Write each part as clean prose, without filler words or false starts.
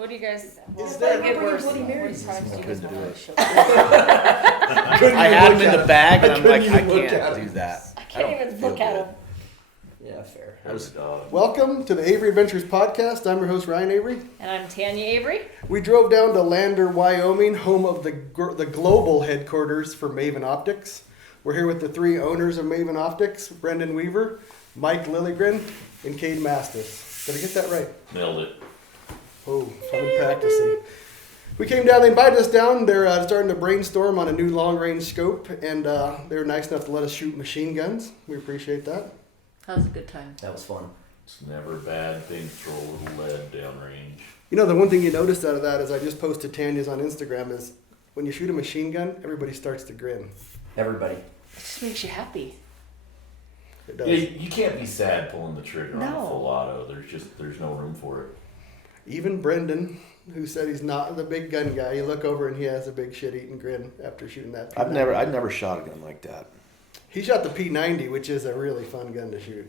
What do you guys? Is that get worse? Bloody What Marys? times do you guys Couldn't do want it. to show? I had them in the bag, and I'm like, I couldn't even look at can't 'em. do that. I can't even look at them. Yeah, fair. Welcome to the Avery Adventures Podcast. I'm your host, Ryan Avery. And I'm Tanya Avery. We drove down to Lander, Wyoming, home of the global headquarters for Maven Optics. We're here with the three owners of Maven Optics, Brendan Weaver, Mike Lilligren, and Cade Mastis. Did I get that right? Nailed it. Oh, I've been practicing. We came down, they invited us down. They're starting to brainstorm on a new long-range scope, and they were nice enough to let us shoot machine guns. We appreciate that. That was a good time. That was fun. It's never a bad thing to throw a little lead downrange. You know, the one thing you noticed out of that is I just posted Tanya's on Instagram is when you shoot a machine gun, everybody starts to grin. Everybody. It just makes you happy. It does. Yeah, you can't be sad pulling the trigger on No. a full auto. There's no room for it. Even Brendan, who said he's not the big gun guy, you look over and he has a big shit-eating grin after shooting that P90. I've never shot a gun like that. He shot the P90, which is a really fun gun to shoot.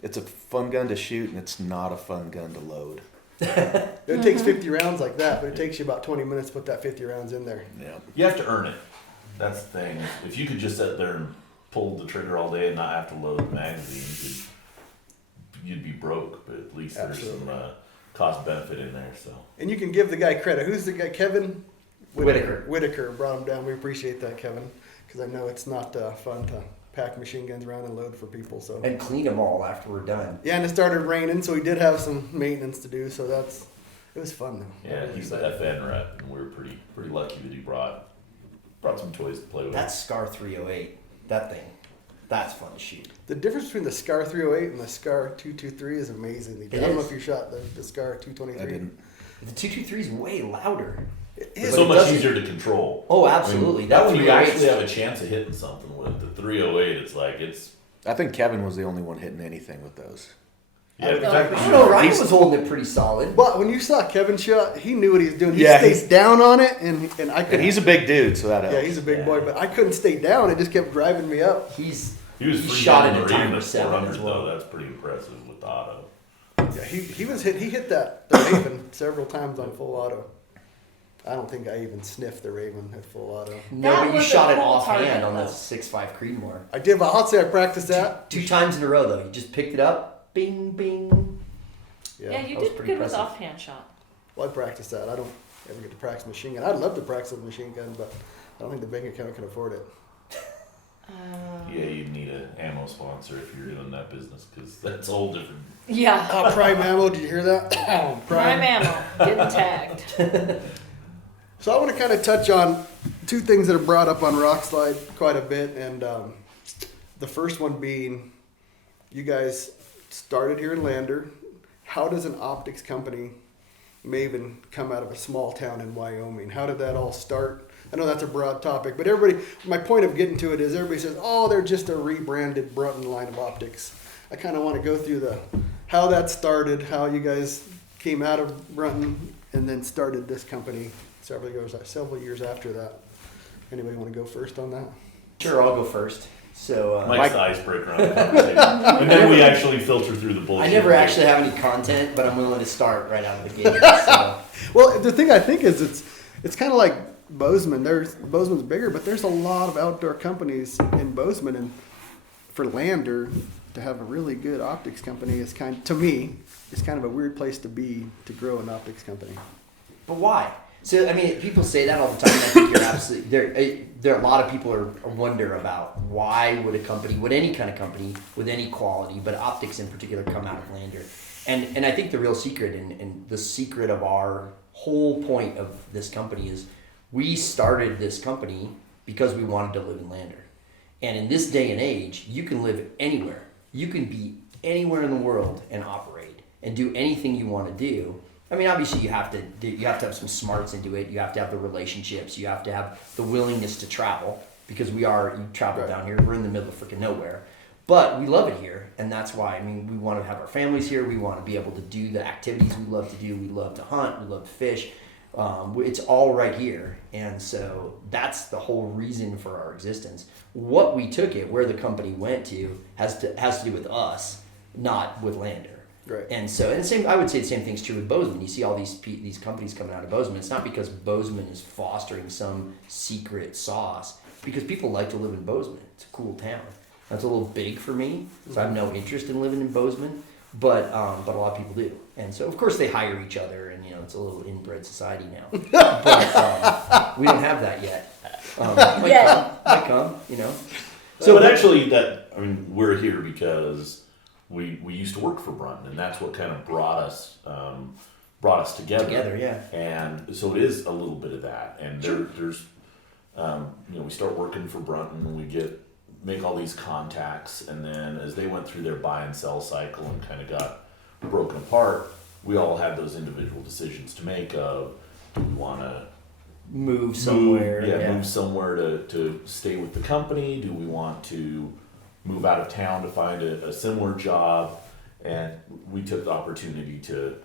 It's a fun gun to shoot, and it's not a fun gun to load. It takes 50 rounds like that, but it takes you about 20 minutes to put that 50 rounds in there. Yeah. You have to earn it. That's the thing. If you could just sit there and pull the trigger all day and not have to load the magazine, you'd be broke. But at least Absolutely. there's some cost benefit in there. So And you can give the guy credit. Who's the guy? Kevin? Whitaker. Whitaker brought him down. We appreciate that, Kevin, because I know it's not fun to pack machine guns around and load for people. So And clean them all after we're done. yeah, and it started raining, so we did have some maintenance to do. So it was fun though. yeah, he's the FN rep, and we were pretty lucky that he brought some toys to play with. That Scar 308, that thing, that's fun to shoot. The difference between the Scar 308 and the Scar 223 is amazing. I don't know if you shot the Scar 223. I didn't. The 223 is way louder. It It's is. so it much doesn't- easier to control. Oh, absolutely. I mean, that one you 308 actually have a chance of hitting something with. The 308, it's I think Kevin was the only one hitting anything with those. yeah. The fact I that don't you- know, Ryan was holding it pretty solid. But when you saw Kevin shot, he knew what he was doing. He Yeah, stays down on it, and I couldn't. And he's a big dude, so that helps. yeah, he's a big Yeah. boy, but I couldn't stay down. It just kept driving me up. He was he free shot down it the at Raven timer at 7 400 as well. though. That's pretty impressive with the auto. Yeah, he hit the Raven several times on full auto. I don't think I even sniffed the Raven at full auto. No, That but you was a shot it cool offhand target, on the though. 6.5 Creedmoor. I did, but I'll say I practiced that. Two times in a row, though. You just picked it up, bing, bing. Yeah, you that was did pretty good with impressive. offhand shot. Well, I practiced that. I don't ever get to practice machine gun. I'd love to practice with machine gun, but I don't think the bank account can afford it. Yeah, you need an ammo sponsor if you're doing that business because that's a whole different. Yeah. Oh, Prime Ammo, did you hear that? Prime ammo. Getting tagged. So I want to kind of touch on two things that are brought up on Rockslide quite a bit, and the first one being, you guys started here in Lander. How does an optics company, Maven, come out of a small town in Wyoming? How did that all start? I know that's a broad topic, but my point of getting to it is everybody says, oh, they're just a rebranded Brunton line of optics. I kind of want to go through how that started, how you guys came out of Brunton and then started this company several years after that. Anybody want to go first on that? Sure, I'll go first. So Mike's the icebreaker on the conversation. And then we actually filter through the bullshit. I never actually have any content, but I'm willing to start right out of the gate. So. Well, the thing I think is it's kind of like Bozeman. Bozeman's bigger, but there's a lot of outdoor companies in Bozeman, and for Lander to have a really good optics company is kind of a weird place to be to grow an optics company. But why? So, I mean, people say that all the time, and I think you're absolutely... There are a lot of people are wonder about why would any kind of company with any quality, but optics in particular, come out of Lander. And I think the real secret and the secret of our whole point of this company is we started this company because we wanted to live in Lander. And in this day and age, you can live anywhere. You can be anywhere in the world and operate and do anything you want to do. I mean, obviously you have to have some smarts into it. You have to have the relationships. You have to have the willingness to travel because you travel down here. We're in the middle of freaking nowhere, but we love it here, and that's why. I mean, we want to have our families here. We want to be able to do the activities we love to do. We love to hunt. We love to fish. It's all right here, and so that's the whole reason for our existence. What we took it, where the company went to, has to do with us, not with Lander. Right. And so, and I would say the same thing's true with Bozeman. You see all these companies coming out of Bozeman. It's not because Bozeman is fostering some secret sauce, because people like to live in Bozeman. It's a cool town. That's a little big for me, so I have no interest in living in Bozeman, but a lot of people do. And so, of course, they hire each other, and it's a little inbred society now. But we don't have that yet. Might come. So, but actually, we're here because we used to work for Brunton, and that's what kind of brought us together. Together, yeah. And so it is a little bit of that. And there's we start working for Brunton, and we make all these contacts, and then as they went through their buy and sell cycle and kind of got broken apart, we all had those individual decisions to make of, do we want to move somewhere? Move somewhere to stay with the company? Do we want to move out of town to find a similar job? And we took the opportunity to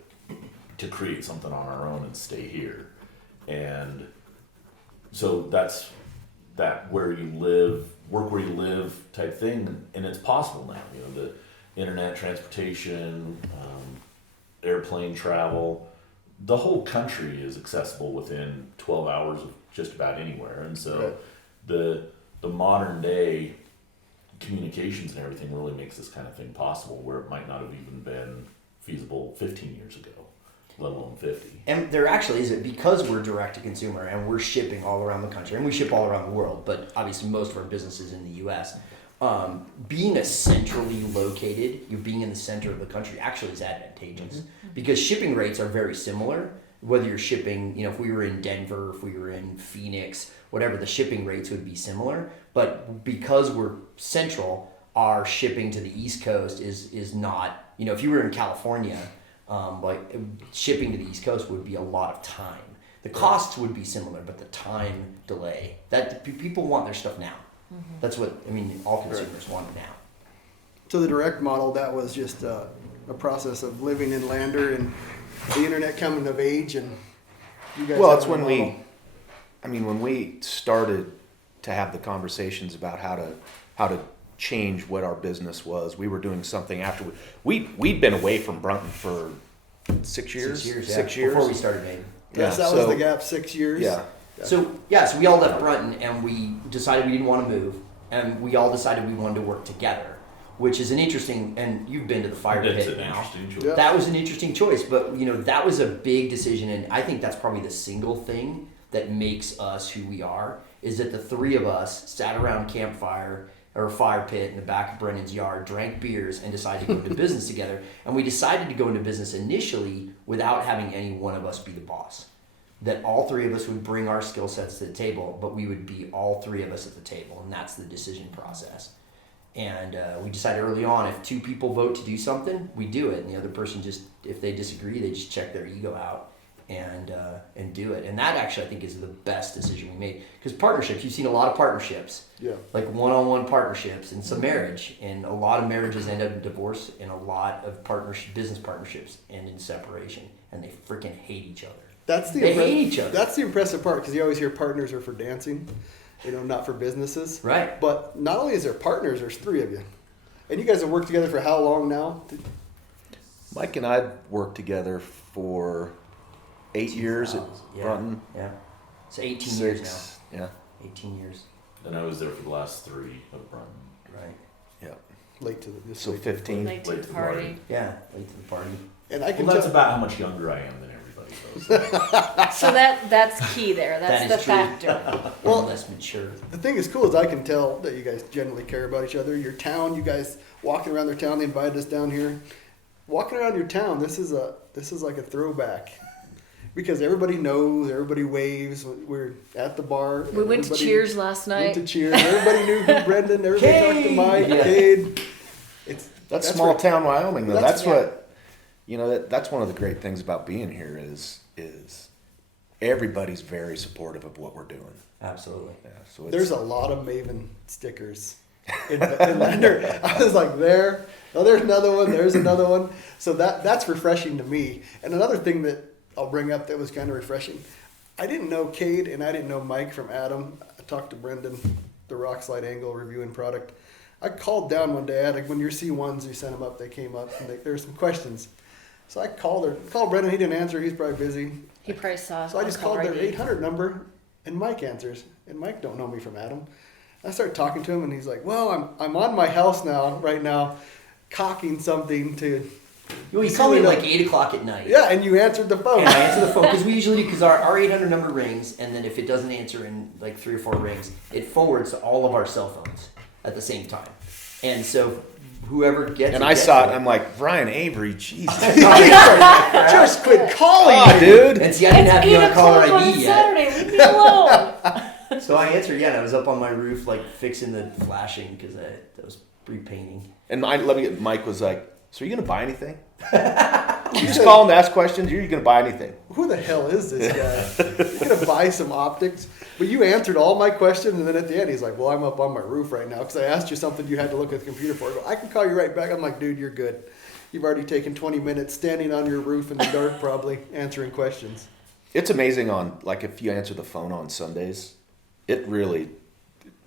create something on our own and stay here. And so that's that where you live, work where you live type thing, and it's possible now. The internet, transportation, airplane travel, the whole country is accessible within 12 hours of just about anywhere. And so the modern day communications and everything really makes this kind of thing possible, where it might not have even been feasible 15 years ago, let alone 50. And there actually is, because we're direct to consumer and we're shipping all around the country, and we ship all around the world, but obviously most of our business is in the U.S. Being a centrally located, you're being in the center of the country actually is advantageous, because shipping rates are very similar. Whether you're shipping, if we were in Denver, if we were in Phoenix, whatever, the shipping rates would be similar. But because we're central, our shipping to the East Coast is not, if you were in California, shipping to the East Coast would be a lot of time. The costs would be similar, but the time delay, that people want their stuff now. That's what, all consumers want it now. So the direct model, that was just a process of living in Lander and the internet coming of age, and you guys. Well, it's when we started to have the conversations about how to change what our business was. We were doing something after we'd been away from Brunton for 6 years. 6 years before we started Maven. Yes, that was the gap. 6 years. Yeah. So we all left Brunton, and we decided we didn't want to move, and we all decided we wanted to work together, which is an interesting, and you've been to the fire pit now. Yeah. That was an interesting choice, but that was a big decision, and I think that's probably the single thing that makes us who we are, is that the three of us sat around a campfire or a fire pit in the back of Brennan's yard, drank beers, and decided to go into business together. And we decided to go into business initially without having any one of us be the boss. That all three of us would bring our skill sets to the table, but we would be all three of us at the table, and that's the decision process. And we decided early on, if two people vote to do something, we do it, and the other person if they disagree, they just check their ego out and do it. And that actually, I think, is the best decision we made. Because partnerships, you've seen a lot of partnerships, like one-on-one partnerships and some marriage, and a lot of marriages end up in divorce, and a lot of business partnerships end in separation, and they freaking hate each other. They hate each other. That's the impressive part, because you always hear partners are for dancing, not for businesses. Right. But not only is there partners, there's three of you. And you guys have worked together for how long now? Mike and I worked together for 8 years at Brunton. Yeah. It's 18 years now. Yeah. 18 years. And I was there for the last 3 of Brunton. Right. Yeah. Late to the 15. Late to the party. Yeah, late to the party. And I can that's about how much younger I am than everybody. So that's key there. That's the factor. Well, less mature. The thing is cool is I can tell that you guys generally care about each other. Your town, you guys walking around their town, they invited us down here. Walking around your town, this is like a throwback. Because everybody knows, everybody waves. We're at the bar. We went to Cheers last night. Went to Cheers. Everybody knew who Brendan. Everybody talked to Mike. Cade. That's small town Wyoming, though. That's what that's one of the great things about being here is everybody's very supportive of what we're doing. Absolutely. Yeah. So there's a lot of Maven stickers in Lander. I was like, there's another one. There's another one. So that's refreshing to me. And another thing that I'll bring up that was kind of refreshing. I didn't know Cade and I didn't know Mike from Adam. I talked to Brendan, the Rock Slide Angle reviewing product. I called down one day. When your C1s, you sent them up, they came up, and there were some questions. So I called Brendan. He didn't answer. He's probably busy. He probably saw. So I just called on-call their ID. 800 number, and Mike answers. And Mike don't know me from Adam. I start talking to him, and he's like, "Well, I'm on my house right now, cocking something to." You called me at like 8 o'clock at night. Yeah, and you answered the phone. And I answer the phone because we usually do, because our 800 number rings, and then if it doesn't answer in like 3 or 4 rings, it forwards to all of our cell phones at the same time. And so whoever gets And it. I saw it, and I'm like, Ryan Avery, Jesus. Just quit calling Oh, me. dude. And see, I didn't have It's you 8 on caller o'clock on ID yet. Saturday. Leave me alone. So I answered, and I was up on my roof, like fixing the flashing because I was repainting. And Mike was like, so are you going to buy anything? You just call him to ask questions. You're going to buy anything. Who the hell is this guy? You're gonna buy some optics? But you answered all my questions, and then at the end, he's like, "Well, I'm up on my roof right now because I asked you something you had to look at the computer for." I go, "I can call you right back." I'm like, "Dude, you're good. You've already taken 20 minutes standing on your roof in the dark, probably answering questions." It's amazing like if you answer the phone on Sundays, it really,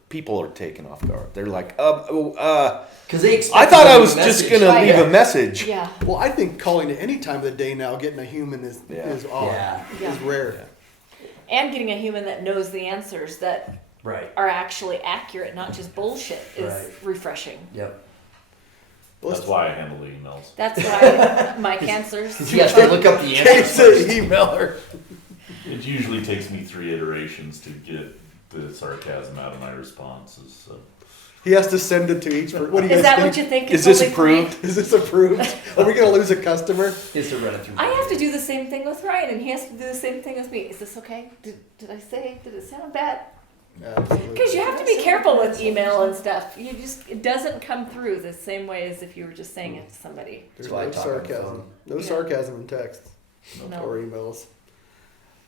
people are taken off guard. They're like, Because they expect I thought to I leave was a just message. going to Right. leave a message. Yeah. Well, I think calling at any time of the day now, getting a human is odd. Yeah. Yeah. Is rare. And getting a human that knows the answers that Right. are actually accurate, not just bullshit, is Right. refreshing. Yep. Well, That's why I handle the emails. That's why Mike answers. Because he has to look up the Case answers it, first. email her. It usually takes me 3 iterations to get the sarcasm out of my responses. So. He has to send it to each. What do you Is guys that think? what you think? Is It's this only approved? three? Is this approved? Are we gonna lose a customer? He has to run it through. I have to do the same thing with Ryan, and he has to do the same thing with me. Is this okay? Did it sound bad? Absolutely. Because you have to be careful with email and stuff. It doesn't come through the same way as if you were just saying it to somebody. There's That's why I no talk on the sarcasm. phone. No Yeah. sarcasm in text No. or emails.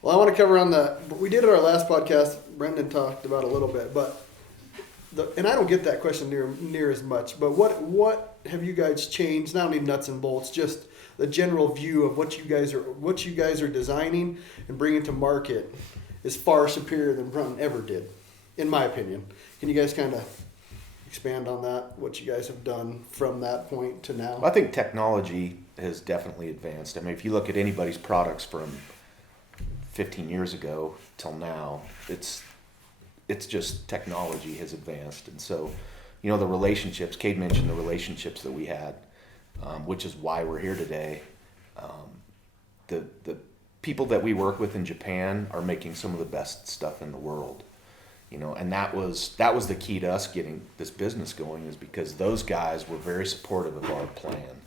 Well, I want to cover on we did at our last podcast. Brendan talked about a little bit, but and I don't get that question near as much. But what have you guys changed? Not only nuts and bolts, just the general view of what you guys are designing and bringing to market is far superior than Brunton ever did, in my opinion. Can you guys kind of expand on that? What you guys have done from that point to now? I think technology has definitely advanced. I mean, if you look at anybody's products from 15 years ago till now, it's just technology has advanced. And so, the relationships, Cade mentioned the relationships that we had, which is why we're here today. The people that we work with in Japan are making some of the best stuff in the world. And that was the key to us getting this business going, is because those guys were very supportive of our plan.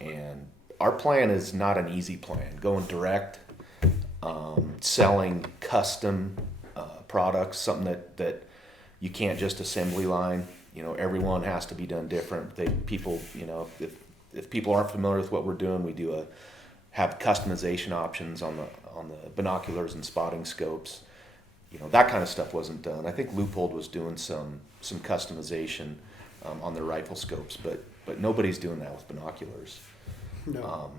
And our plan is not an easy plan. Going direct, selling custom products, something that you can't just assembly line. Everyone has to be done different. If people aren't familiar with what we're doing, we have customization options on the binoculars and spotting scopes. That kind of stuff wasn't done. I think Leupold was doing some customization on their rifle scopes, but nobody's doing that with binoculars. No.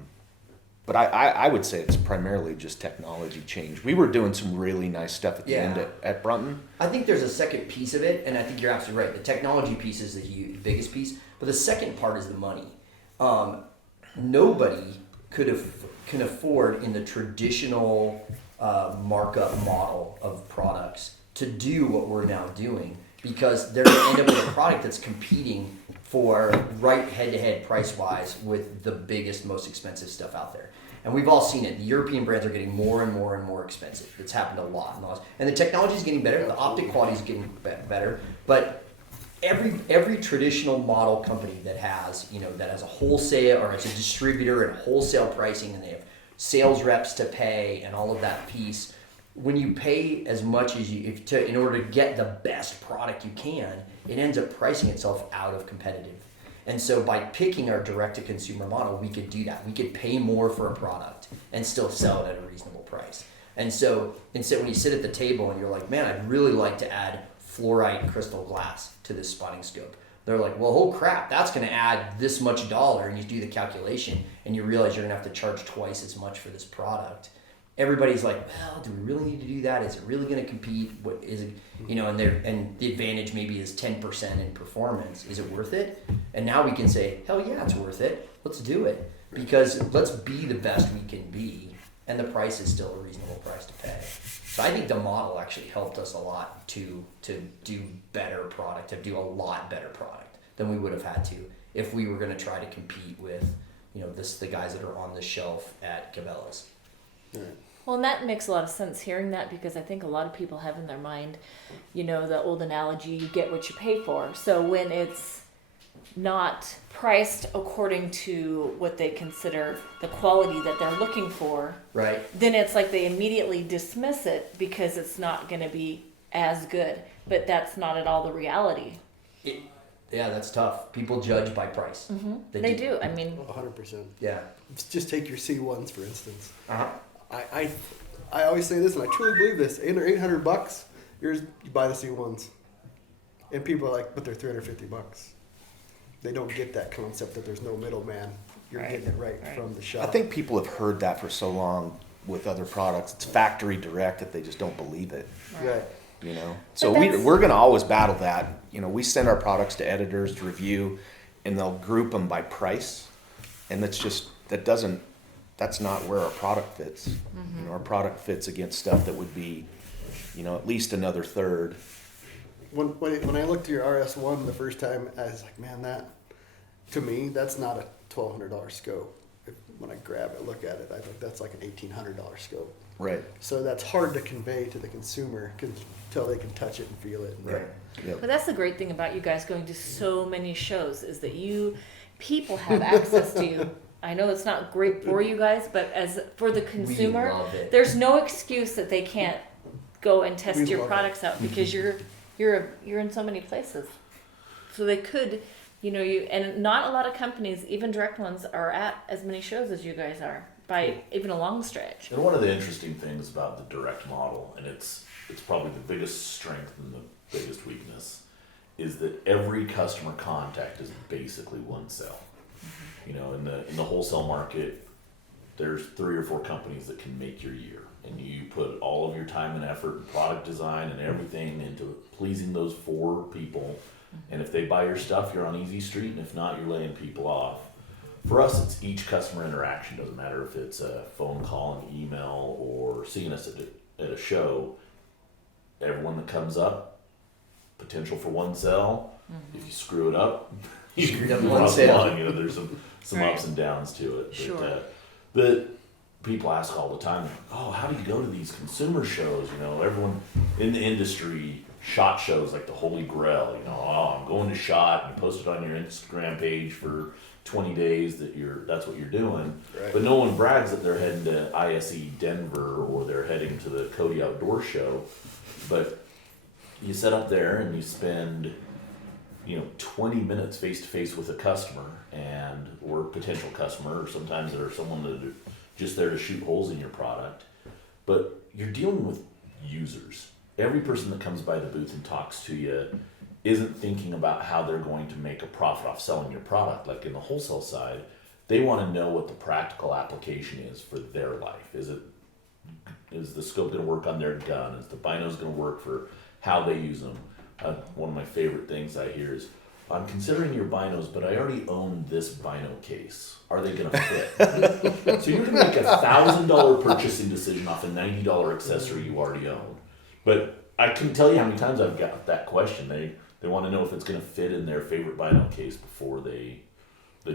But I would say it's primarily just technology change. We were doing some really nice stuff at the end at Brunton. I think there's a second piece of it, and I think you're absolutely right. The technology piece is the biggest piece, but the second part is the money. Nobody can afford in the traditional markup model of products to do what we're now doing, because they're going to end up with a product that's competing for right head-to-head price-wise with the biggest, most expensive stuff out there. And we've all seen it. The European brands are getting more and more and more expensive. It's happened a lot. And the technology is getting better. The optic quality is getting better. But every traditional model company that has a wholesale, or it's a distributor and wholesale pricing, and they have sales reps to pay and all of that piece, when you pay as much as in order to get the best product you can, it ends up pricing itself out of competitive. And so by picking our direct-to-consumer model, we could do that. We could pay more for a product and still sell it at a reasonable price. And so instead, when you sit at the table and you're like, man, I'd really like to add fluorite crystal glass to this spotting scope. They're like, well, oh crap, that's going to add this much dollar, and you do the calculation and you realize you're going to have to charge twice as much for this product. Everybody's like, well, do we really need to do that? Is it really going to compete? What is it? And the advantage maybe is 10% in performance. Is it worth it? And now we can say, hell yeah, it's worth it. Let's do it. because let's be the best we can be, and the price is still a reasonable price to pay. So I think the model actually helped us a lot to do better product, to do a lot better product than we would have had to if we were going to try to compete with, the guys that are on the shelf at Cabela's. Right. Well, and that makes a lot of sense hearing that, because I think a lot of people have in their mind, the old analogy, you get what you pay for. So when it's not priced according to what they consider the quality that they're looking for, Right. then it's like they immediately dismiss it because it's not going to be as good. But that's not at all the reality. Yeah, that's tough. People judge by price. Mm-hmm. They do. I mean, 100%. Yeah. Just take your C1s, for instance. Uh-huh. I always say this, and I truly believe this. $800, you buy the C1s. And people are like, but they're $350. They don't get that concept that there's no middleman. You're Right. getting it right from the shop. I think people have heard that for so long with other products. It's factory direct that they just don't believe it. Right. So that's- we're going to always battle that. We send our products to editors to review, and they'll group them by price, and that's not where our product fits. Our product fits against stuff that would be, at least another third. When I looked at your RS1 the first time, I was like, man, to me, that's not a $1,200 scope. When I grab it, look at it, I think that's like an $1,800 scope. Right. So that's hard to convey to the consumer until they can touch it and feel it. Right. Yep. but that's the great thing about you guys going to so many shows, is that people have access to you. I know it's not great for you guys, but as for the consumer, We love it. there's no excuse that they can't go and test We your love products out, because you're in so many places. So they could, and not a lot of companies, even direct ones, are at as many shows as you guys are by even a long stretch. And one of the interesting things about the direct model, and it's probably the biggest strength and the biggest weakness, is that every customer contact is basically one sale. In the wholesale market, there's 3 or 4 companies that can make your year, and you put all of your time and effort and product design and everything into pleasing those 4 people. And if they buy your stuff, you're on easy street, and if not, you're laying people off. For us, it's each customer interaction. Doesn't matter if it's a phone call, an email, or seeing us at a show. Everyone that comes up, potential for one sale. If you screw it up, you Screwed up you're one off the sale. line. There's some Right. ups and downs to it. Sure. But people ask all the time, oh, how do you go to these consumer shows? Everyone in the industry, SHOT shows like the holy grail. Oh, I'm going to SHOT, and you post it on your Instagram page for 20 days that's what you're doing. Right. But no one brags that they're heading to ISE Denver, or they're heading to the Cody Outdoor Show. But you sit up there and you spend 20 minutes face to face with a customer or potential customer, or sometimes there's someone that are just there to shoot holes in your product. But you're dealing with users. Every person that comes by the booth and talks to you isn't thinking about how they're going to make a profit off selling your product. Like in the wholesale side, they want to know what the practical application is for their life. Is the scope going to work on their gun? Is the binos going to work for how they use them? One of my favorite things I hear is, I'm considering your binos, but I already own this bino case. Are they going to fit? So you're going to make a $1,000 purchasing decision off a $90 accessory you already own. But I can tell you how many times I've got that question. They want to know if it's going to fit in their favorite bino case before they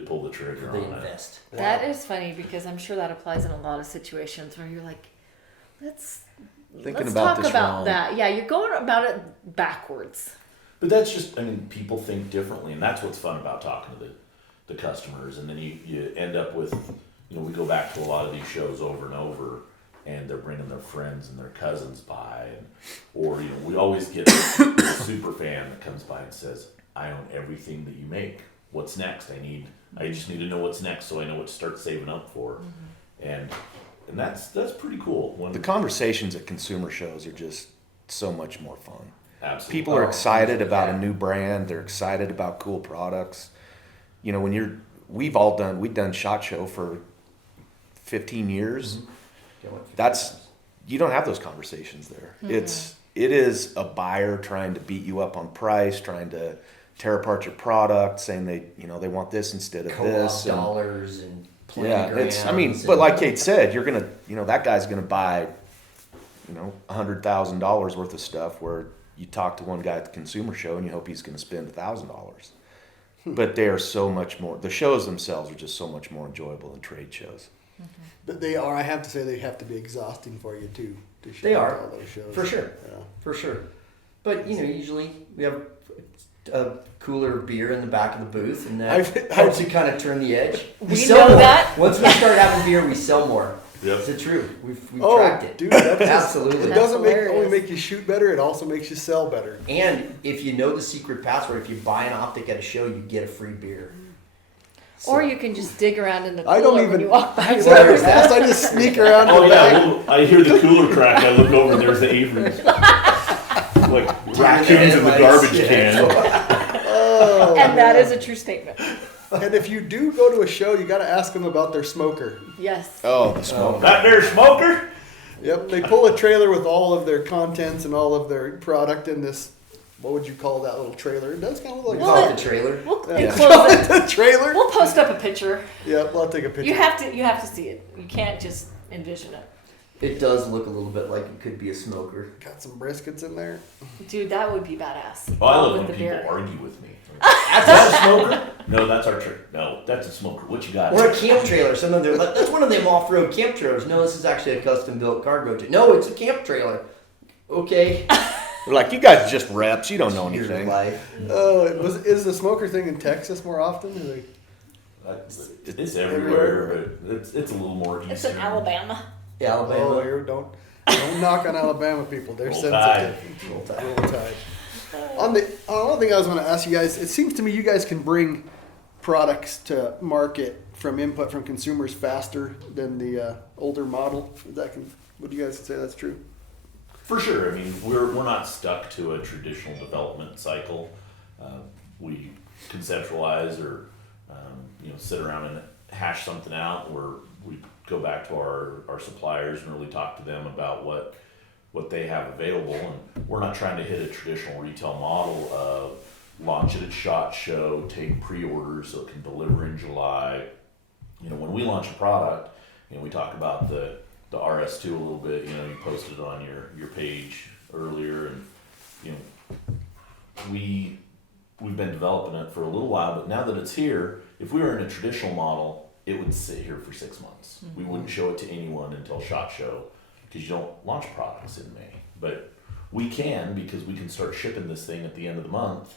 pull the trigger They on it. invest. That is funny, because I'm sure that applies in a lot of situations where you're like, let's Thinking about talk this about wrong. that. Yeah, you're going about it backwards. But that's just, people think differently, and that's what's fun about talking to the customers. And then you end up with, we go back to a lot of these shows over and over, and they're bringing their friends and their cousins by, or we always get a super fan that comes by and says, I own everything that you make. What's next? I just need to know what's next, so I know what to start saving up for. And that's pretty cool. The conversations at consumer shows are just so much more fun. Absolutely. People are excited about yeah. a new brand. They're excited about cool products. We've done SHOT Show for 15 years. You don't have those conversations there. It is a buyer trying to beat you up on price, trying to tear apart your product, saying they want this instead of Co-op this. dollars and it's. I mean, planograms but and- like Kate said, you're gonna, that guy's gonna buy, $100,000 worth of stuff. Where you talk to one guy at the consumer show and you hope he's gonna spend $1,000. But they are so much more. The shows themselves are just so much more enjoyable than trade shows. But they are. I have to say, they have to be exhausting for you too. To show They up are. to all those shows. For sure. Yeah. For sure. But usually we have a cooler beer in the back of the booth, and that helps you kind of turn the edge. We sell know more. that. Once we start having beer, we sell more. Yep. Is it true? We've Oh, tracked it. dude, that's Absolutely. It That's doesn't only hilarious. make you shoot better; it also makes you sell better. And if you know the secret password, if you buy an optic at a show, you get a free beer. Or you can just dig around in the I cooler don't when even. you walk by. That's what I was asked. I just sneak around. Oh the yeah, back. well, I hear the cooler crack. I look over and there's the Averys, like raccoons in the garbage can. Oh, And that is a true statement. and if you do go to a show, you got to ask them about their smoker. Yes. Oh, the smoke. That there smoker? Yep, they pull a trailer with all of their contents and all of their product in this. What would you call that little trailer? It does kind of look We like call Well, it the trailer. We'll Yeah. enclose it. a trailer. We'll post up a picture. Yeah, I'll take a picture. You have to see it. You can't just envision it. It does look a little bit like it could be a smoker. Got some briskets in there. Dude, that would be badass. Oh, I love With when the people beer. argue with me. That's a smoker? No, that's our trick. No, that's a smoker. What you got? Or a camp trailer. Some of them, that's one of them off-road camp trailers. No, this is actually a custom-built cargo. No, it's a camp trailer. Okay. They're like, you guys are just reps. You don't know Here's anything. life. Is the smoker thing in Texas more often? Or they, It's everywhere, but it's a little more eastern. It's in Alabama. Alabama. oh, don't knock on Alabama people. They're Roll sensitive. Roll Tide. Roll Tide. On the another thing I was going to ask you guys, it seems to me you guys can bring products to market from input from consumers faster than the older model. Would you guys say that's true? For sure. I mean, we're not stuck to a traditional development cycle. We conceptualize or sit around and hash something out where we go back to our suppliers and really talk to them about what they have available. And we're not trying to hit a traditional retail model of launch it at SHOT Show, take pre-orders so it can deliver in July. When we launch a product, we talk about the RS2 a little bit. You posted it on your page earlier, and we've been developing it for a little while, but now that it's here, if we were in a traditional model, it would sit here for 6 months. Mm-hmm. We wouldn't show it to anyone until SHOT Show, because you don't launch products in May. But we can, because we can start shipping this thing at the end of the month,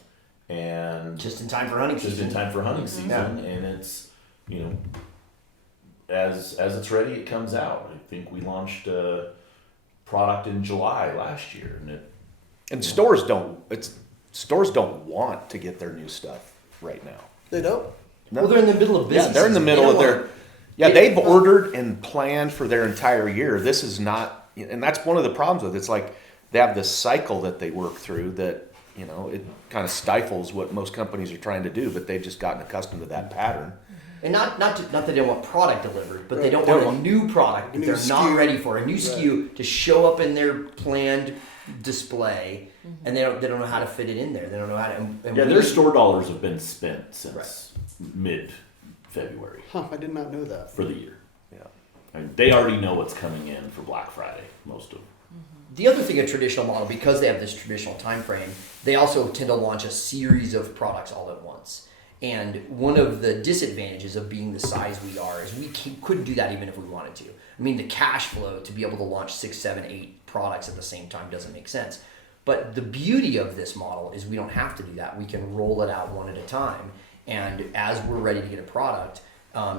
and Just in time for hunting just season. in time for hunting season, and it's as it's ready, it comes out. I think we launched a product in July last year, And stores don't want to get their new stuff right now. They don't. No. Well, they're in the middle of business. Yeah, they're in the season. middle They of don't their. wanna- Yeah, Yeah. they've ordered and planned for their entire year. This is not, and that's one of the problems with it. It's like they have this cycle that they work through that it kind of stifles what most companies are trying to do. But they've just gotten accustomed to that pattern. And not that they don't want product delivered, but they don't They want a want- new product that New they're not SKU. ready for. A new SKU to show up in their planned display, and they don't know how to fit it in there. They don't know how to. And yeah, we- their store dollars have been spent since mid-February Huh, I did not know that. for the year. Yeah. And they already know what's coming in for Black Friday, most of them. The other thing, a traditional model, because they have this traditional time frame, they also tend to launch a series of products all at once. And one of the disadvantages of being the size we are is we couldn't do that even if we wanted to. I mean, the cash flow to be able to launch 6, 7, 8 products at the same time doesn't make sense. But the beauty of this model is we don't have to do that. We can roll it out one at a time. And as we're ready to get a product,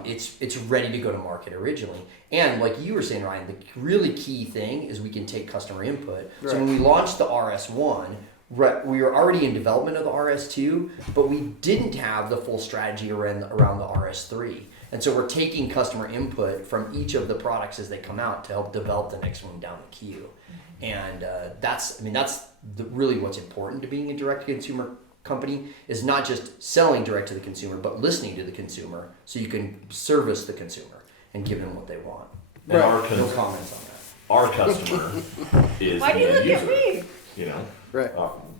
it's ready to go to market originally. And like you were saying, Ryan, the really key thing is we can take customer input. Right. So when we launched the RS1, we were already in development of the RS2, but we didn't have the full strategy around the RS3. And so we're taking customer input from each of the products as they come out to help develop the next one down the queue. And that's really what's important to being a direct-to-consumer company, is not just selling direct to the consumer, but listening to the consumer so you can service the consumer and give them what they want. And No comments on that. our customer is Why do you the end look at user. me? Right.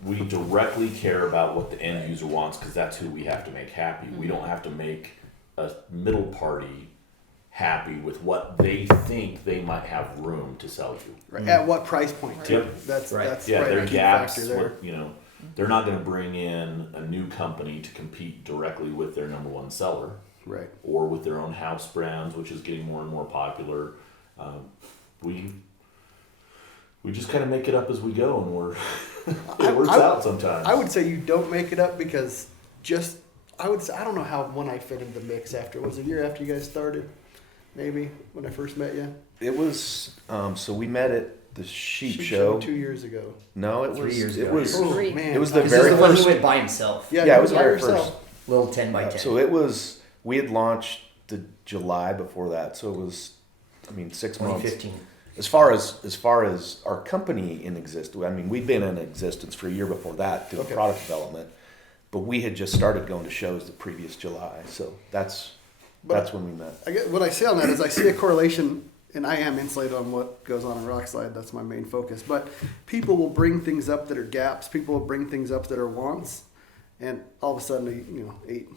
We directly care about what the end user wants because that's who we have to make happy. We don't have to make a middle party happy with what they think they might have room to sell you. Right. At what price point? Too? Yep. That's Right. that's Yeah, right, their a key gaps, factor there. you know, they're not going to bring in a new company to compete directly with their number one seller Right. or with their own house brands, which is getting more and more popular. We just kind of make it up as we go, and it works out sometimes. I would say you don't make it up because I would say, I don't know how when I fit into the mix after. Was it a year after you guys started? Maybe when I first met you. It was so we met at the sheep show 2 years ago. No, it 3 was years it ago. was Oh, Three. man. it was the This very is the one first. he went by himself. Yeah, you it was by very yourself. first. Little 10 by 10. So it was. We had launched the July before that, so it was. 6 months. 2015. As far as our company in existence, we'd been in existence for a year before that doing Okay. product development, but we had just started going to shows the previous July, so that's when we met. I get what I see on that is I see a correlation, and I am insulated on what goes on in Rockslide. That's my main focus. But people will bring things up that are gaps. People will bring things up that are wants, and all of a sudden, 8,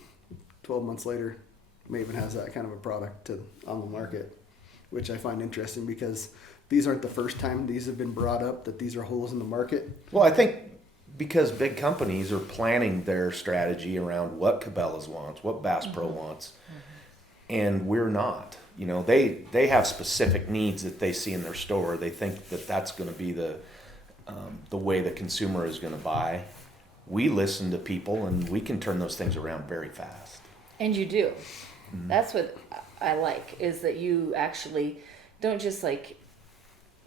12 months later, Maven has that kind of a product on the market, which I find interesting because these aren't the first time these have been brought up, that these are holes in the market. Well, I think because big companies are planning their strategy around what Cabela's wants, what Bass Pro wants, and we're not. They have specific needs that they see in their store. They think that that's going to be the way the consumer is going to buy. We listen to people, and we can turn those things around very fast. And you do. That's what I like, is that you actually don't just like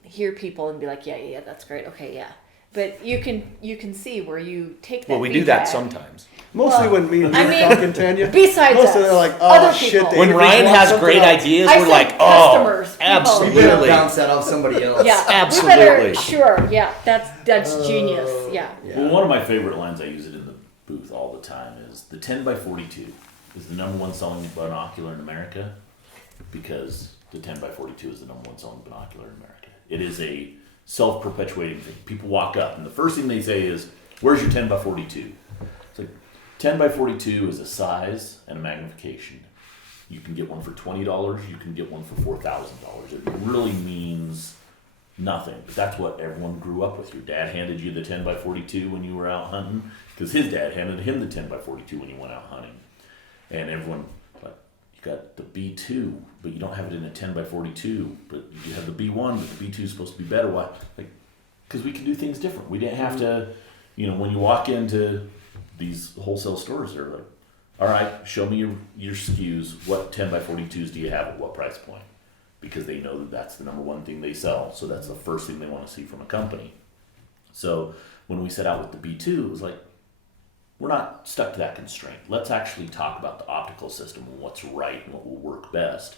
hear people and be like, yeah, that's great. Okay, yeah. But you can see where you take that. Well, we do that feedback. sometimes. Mostly when me and you are talking, Tanya. Besides most us, of them are like, other shit. people. they When really Ryan want has something great else. ideas, I we're said like, customers, people. absolutely. You gotta bounce that off somebody else. Yeah, Absolutely. We better, sure, yeah, that's genius. Yeah. Well, one of my favorite lines, I use it in the booth all the time, is the 10 by 42 is the number one selling binocular in America because the 10 by 42 is the number one selling binocular in America. It is a self-perpetuating thing. People walk up and the first thing they say is, where's your 10 by 42? It's like, 10 by 42 is a size and a magnification. You can get one for $20, you can get one for $4,000. It really means nothing. But that's what everyone grew up with. Your dad handed you the 10 by 42 when you were out hunting, because his dad handed him the 10 by 42 when he went out hunting. And everyone, like, you got the B2, but you don't have it in a 10 by 42, but you have the B1, but the B2 is supposed to be better. Why? Like, because we can do things different. We didn't have to, when you walk into these wholesale stores, they're like, all right, show me your SKUs. What 10 by 42s do you have at what price point? Because they know that that's the number one thing they sell. So that's the first thing they want to see from a company. So when we set out with the B2, it was like, we're not stuck to that constraint. Let's actually talk about the optical system and what's right and what will work best.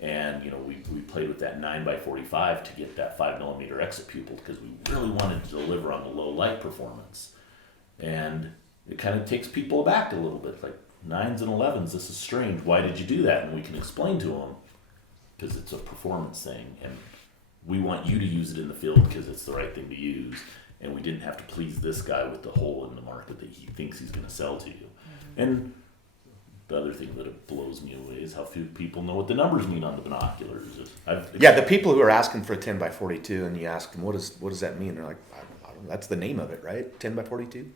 And we played with that 9 by 45 to get that 5mm exit pupil because we really wanted to deliver on the low light performance. And it kind of takes people aback a little bit, like 9s and 11s, this is strange. Why did you do that? And we can explain to them because it's a performance thing, and we want you to use it in the field because it's the right thing to use. And we didn't have to please this guy with the hole in the market that he thinks he's going to sell to you. Mm-hmm. And the other thing that blows me away is how few people know what the numbers mean on the binoculars. The people who are asking for a 10 by 42, and you ask them, what does that mean? They're like, I don't know, that's the name of it, right? 10 by 42?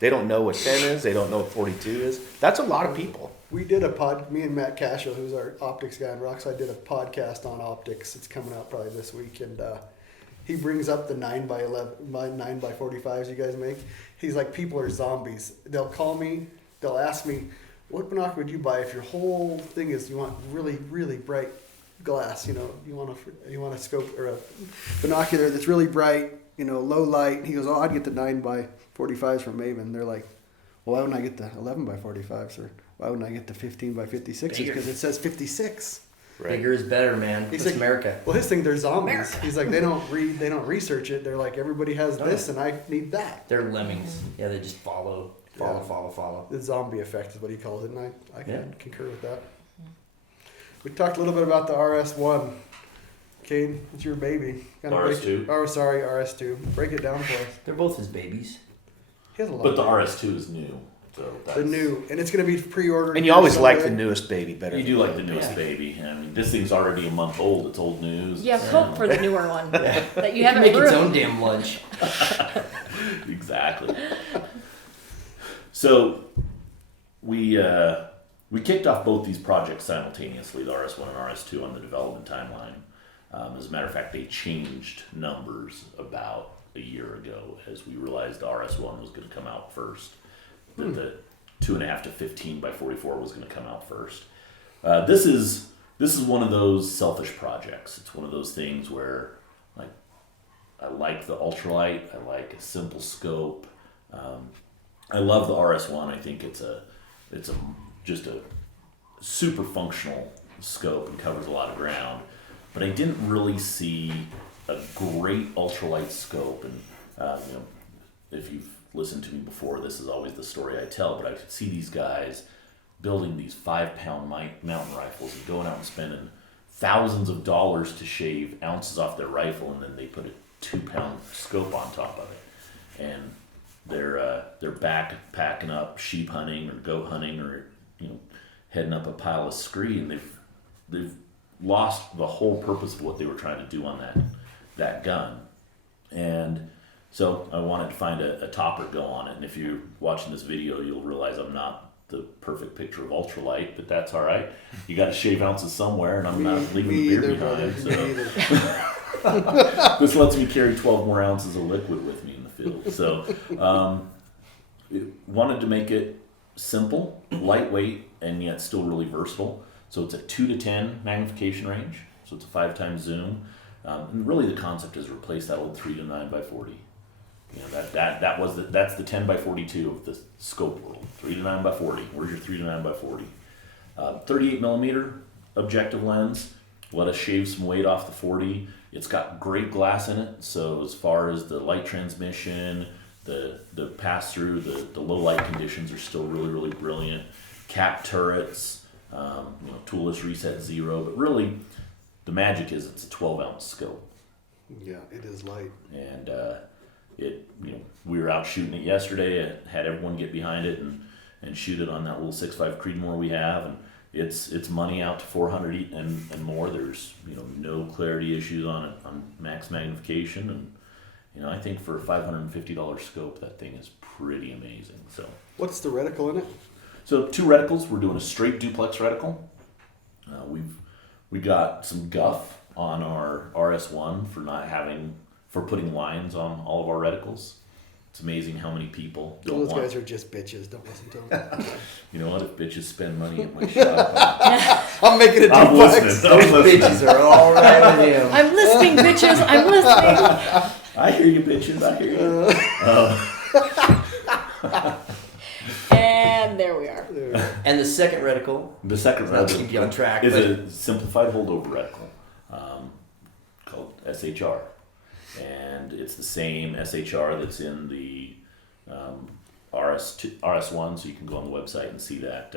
They don't know what 10 is. They don't know what 42 is. That's a lot of people. We did me and Matt Cashel, who's our optics guy in Rockside, did a podcast on optics. It's coming out probably this week, and he brings up the 9 by 45s you guys make. He's like, people are zombies. They'll call me, they'll ask me, what binocular would you buy if your whole thing is you want really, really bright glass? You want a scope or a binocular that's really bright, low light. He goes, I'd get the 9 by 45s from Maven. They're like, well, why wouldn't I get the 11 by 45s, or why wouldn't I get the 15 by 56s? Because it says 56. Right. Bigger is better, man. It's like, America. Well, his thing, they're zombies. America. He's like, they don't research it. They're like, everybody has this, and I need that. They're lemmings. Yeah, they just follow. The zombie effect is what he calls it, and I can concur with that. We talked a little bit about the RS1. Cade, it's your baby. RS2? RS2. Break it down for us. They're both his babies. He has a lot But the of babies. RS2 is new. So that's, The new, and it's going to be pre-ordered. And you always like the someday. newest baby better. You do like the newest baby. I mean, this thing's already a month old. It's old news. You have hope for the newer one that you It can haven't make its ruined. own damn lunch. Exactly. So we kicked off both these projects simultaneously, the RS1 and RS2 on the development timeline. As a matter of fact, they changed numbers about a year ago as we realized the RS1 was going to come out first. That the 2.5 to 15 by 44 was going to come out first. This is one of those selfish projects. It's one of those things where, like, I like the ultralight. I like a simple scope. I love the RS1. I think it's just a super functional scope and covers a lot of ground. But I didn't really see a great ultralight scope. And if you've listened to me before, this is always the story I tell. But I could see these guys building these 5-pound mountain rifles and going out and spending thousands of dollars to shave ounces off their rifle, and then they put a 2-pound scope on top of it. And they're backpacking up sheep hunting or goat hunting or heading up a pile of scree, and they've lost the whole purpose of what they were trying to do on that gun. And so I wanted to find a topper go on it. And if you're watching this video, you'll realize I'm not the perfect picture of ultralight, but that's all right. You got to shave ounces somewhere, and I'm not leaving the beer behind. So. This lets me carry 12 more ounces of liquid with me in the field. So wanted to make it simple, lightweight, and yet still really versatile. So it's a 2 to 10 magnification range. So it's a 5 times zoom. And really the concept is replace that old 3 to 9 by 40. That's the 10 by 42 of the scope world. 3 to 9 by 40. Where's your 3 to 9 by 40? 38 millimeter objective lens. Let us shave some weight off the 40. It's got great glass in it. So as far as the light transmission, the pass through, the low light conditions are still really, really brilliant. Cap turrets, toolless reset 0. But really, the magic is it's a 12-ounce scope. Yeah, it is light. And we were out shooting it yesterday. I had everyone get behind it and shoot it on that little 6.5 Creedmoor we have, and it's money out to 400 and more. There's no clarity issues on it on max magnification, and I think for a $550 scope, that thing is pretty amazing. So What's the reticle in it? So 2 reticles. We're doing a straight duplex reticle. We got some guff on our RS1 for putting lines on all of our reticles. It's amazing how many people don't Those want. guys are just bitches. Don't listen to them. You know what? If bitches spend money at my shop, I'm making it I'm duplex. listening. I'm Those listening. bitches are all right with him. I'm listening, bitches. I'm listening. I hear you, bitches. I hear you. And there we are. And the second reticle, The second not to reticle keep you on track, is but a simplified holdover reticle called SHR. And it's the same SHR that's in the RS1, so you can go on the website and see that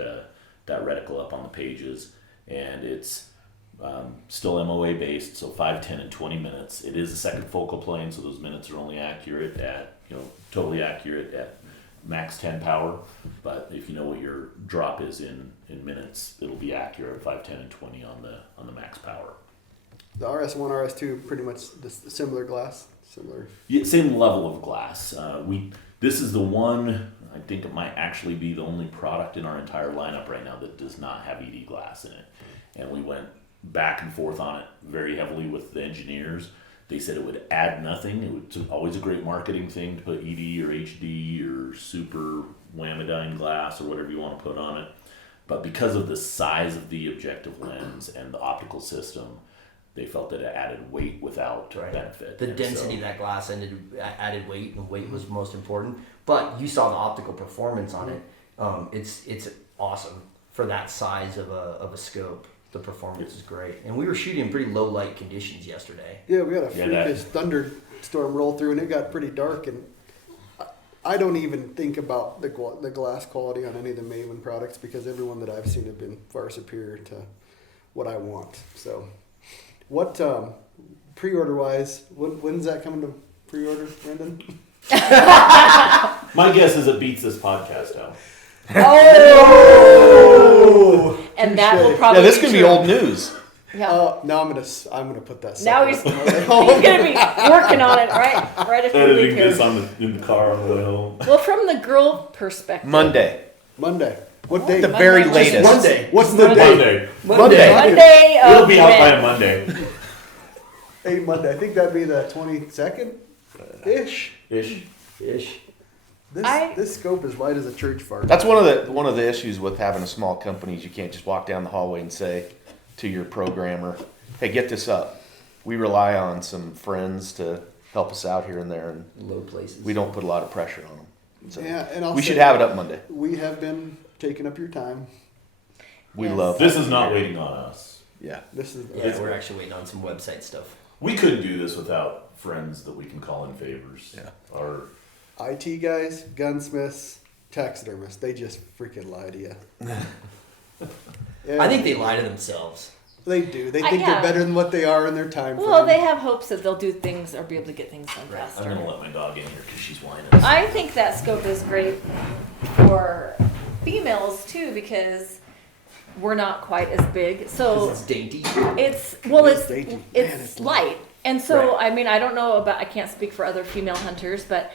reticle up on the pages. And it's still MOA based, so 5, 10, and 20 minutes. It is a second focal plane, so those minutes are only accurate at, totally accurate at max 10 power. But if you know what your drop is in minutes, it'll be accurate at 5, 10, and 20 on the max power. The RS1, RS2, pretty much similar glass, similar. Yeah, same level of glass. This is the one, I think it might actually be the only product in our entire lineup right now that does not have ED glass in it. And we went back and forth on it very heavily with the engineers. They said it would add nothing. It was always a great marketing thing to put ED or HD or super wamidine glass or whatever you want to put on it. But because of the size of the objective lens and the optical system, they felt that it added weight without benefit. the density of that glass added weight, and weight was most important. But you saw the optical performance on it. It's awesome for that size of a scope. The performance is great, and we were shooting in pretty low light conditions yesterday. Yeah, we had a Yeah, freakish thunderstorm roll through, and it got pretty dark. And I don't even think about the glass quality on any of the Maven products because every one that I've seen have been far superior to what I want. So, what pre-order wise, when's that coming to pre-order, Brendan? My guess is it beats this podcast out. Oh! And that will probably Yeah, this could be true. old news. Yeah. Now I'm gonna put that. Now he's gonna be working on it right after we leave Editing here. this in the car on the way home. Well, from the girl perspective. Monday. What day? The very Monday. latest. Monday. What's the day? Monday. Monday of It'll be out by when? a Monday. Hey, Monday. I think that'd be the 22nd ish. Ish. This scope is light as a church fart. That's one of the issues with having a small company is you can't just walk down the hallway and say to your programmer, "Hey, get this up." We rely on some friends to help us out here and there, and Low places. we don't put a lot of pressure on them. So Yeah, and I'll we say should have it up Monday. We have been taking up your time. We Yes. love This is not waiting on us. Yeah. This is Yeah, we're actually waiting on some website stuff. We couldn't do this without friends that we can call in favors. Yeah. Or IT guys, gunsmiths, taxidermists. They just freaking lie to you. Yeah, I think they lie to themselves. they do. They think yeah. they're better than what they are in their time frame. Well, they have hopes that they'll do things or be able to get things done Right. I'm faster. gonna let my dog in here because she's whining. I think that scope is great for females too because we're not quite as big. 'Cause So it's dainty. it's dainty. Man, it's it's light. And so Right. I mean I don't know about I can't speak for other female hunters, but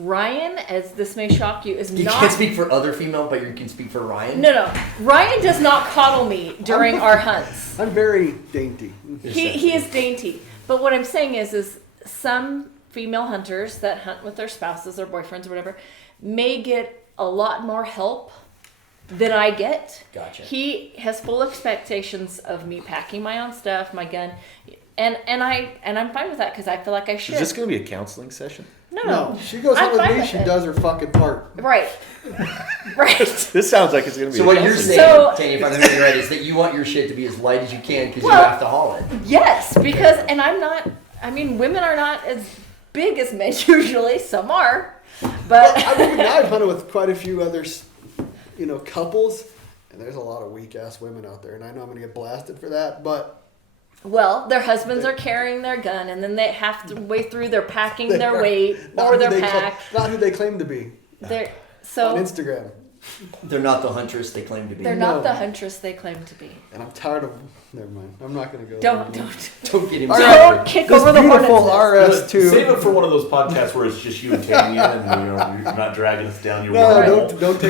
Ryan, as this may shock you, is You not can't speak for other female, but you can speak for Ryan. No. Ryan does not coddle me during our hunts. I'm very dainty. He is dainty. But what I'm saying is some female hunters that hunt with their spouses or boyfriends or whatever may get a lot more help than I get. Gotcha. He has full expectations of me packing my own stuff, my gun, and I'm fine with that because I feel like I should. Is this going to be a counseling session? No, She goes I'm home with fine me. with She it. does her fucking part. Right. Right. This sounds like it's going to be So a what you're counseling saying, So- Tanya, if I'm hearing you right, is that you want your shit to be as light as you can because Well- you have to haul it. Yes, because and I'm not. I mean, women are not as big as men usually. Some are, but I've hunted with quite a few others, couples, and there's a lot of weak ass women out there, and I know I'm gonna get blasted for that, but well, their husbands are carrying their gun, and then they have to way through. They're packing their They're weight not or who their they pack. not who they claim to be They're on so Instagram. They're not the huntress they claim to be. they're No. not the huntress they claim to be. And I'm tired of. Never mind. I'm not gonna go. Don't there. Don't get him All started. don't kick This over the beautiful hornet's nest. RS2. Save it for one of those podcasts where it's just you and Tanya, and you're not dragging us down your No, wormhole. don't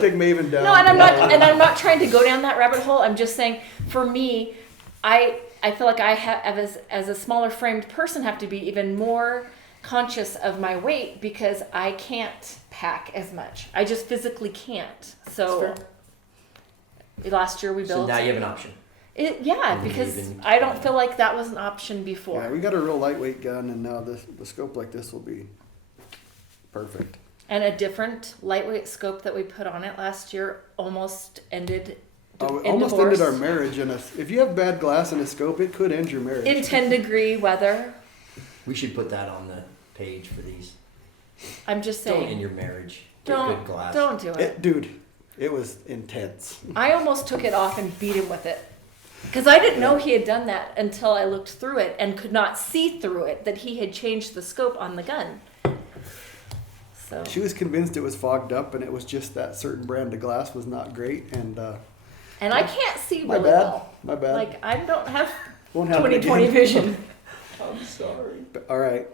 take Maven down. No, and I'm not trying to go down that rabbit hole. I'm just saying, for me, I feel like I have as a smaller framed person have to be even more conscious of my weight because I can't pack as much. I just physically can't. So last year we So built. now you have an option. Because Even- I don't feel like that was an option before. Yeah, we got a real lightweight gun, and now the scope like this will be perfect. And a different lightweight scope that we put on it last year almost ended. in Almost divorce. ended our marriage. And if you have bad glass in a scope, it could end your marriage. In 10-degree weather. We should put that on the page for these. I'm just Don't saying. end your marriage. Get good glass. Don't do it. Dude, it was intense. I almost took it off and beat him with it. Because I didn't know he had done that until I looked through it and could not see through it that he had changed the scope on the gun. So She was convinced it was fogged up, and it was just that certain brand of glass was not great. And and I can't see my really bad. well. My bad. Like I don't have Won't happen 20/20 again. vision. I'm sorry. All right,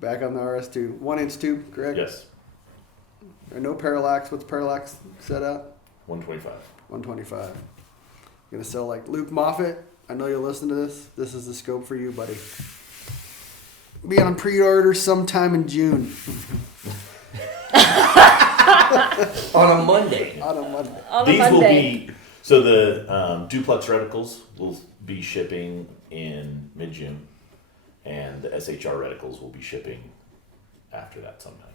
back on the RS2. 1-inch tube, correct? Yes, Or no parallax. What's parallax set at? 125. 125. Gonna sell like Luke Moffat. I know you'll listen to this. This is the scope for you, buddy. Be on pre-order sometime in June. On a Monday. On a Monday. On a These will Monday. be so the duplex reticles will be shipping in mid-June, and the SHR reticles will be shipping after that sometime.